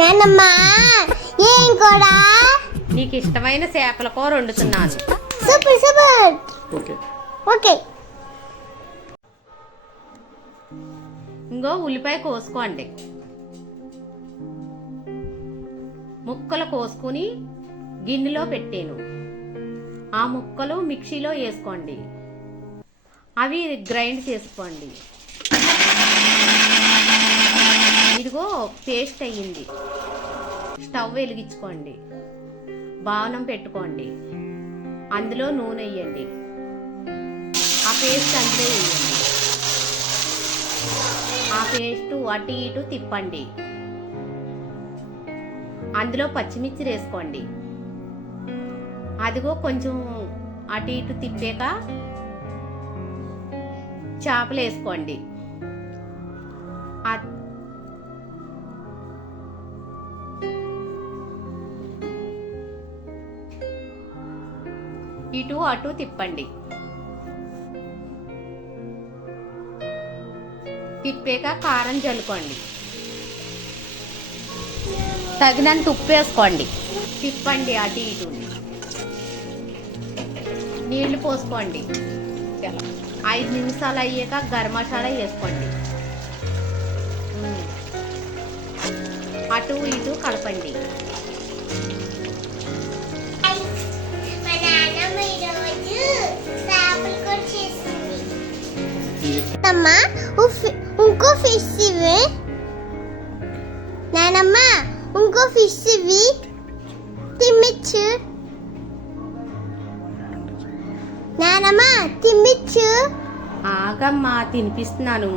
నానమ్మ ఏం కూర? నీకు ఇష్టమైన చేపల కూర వండుతున్నాను. Super super. Okay okay. ఇంకో ఉల్లిపాయ కోసుకోండి. ముక్కలు కోసుకుని గిన్నెలో పెట్టాను. ఆ ముక్కలు మిక్సీలో వేసుకోండి. అవి గ్రైండ్ చేసుకోండి. ఇదిగో పేస్ట్ అయ్యింది. స్టవ్ వెలిగించుకోండి. బావనం పెట్టుకోండి. అందులో నూనె వేయండి. ఆ పేస్ట్ అందులో వేయండి. ఆ పేస్ట్ అటు ఇటు తిప్పండి. అందులో పచ్చిమిర్చి వేసుకోండి. అదిగో కొంచెం అటు ఇటు తిప్పాక చేపలు వేసుకోండి. ఇటు అటు తిప్పండి. తిప్పాక కారం జల్లుకోండి. తగినంత ఉప్పు వేసుకోండి. తిప్పండి అటు ఇటు. నీళ్లు పోసుకోండి. 5 నిమిషాలు అయ్యాక గరం మసాలా వేసుకోండి. అటు ఇటు కలపండి. అమ్మా ఇంకో ఫిష్ ఇవి. నానమ్మ ఇంకో ఫిష్ ఇవి తిమ్మిచ్చు. నానమ్మ తిమ్మిచ్చు. ఆగమ్మా, తినిపిస్తున్నాను.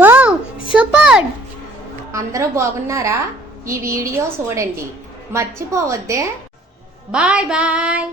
Wow super. అందరూ బాగున్నారా? ఈ వీడియో చూడండి, మర్చిపోవద్దే. Bye bye.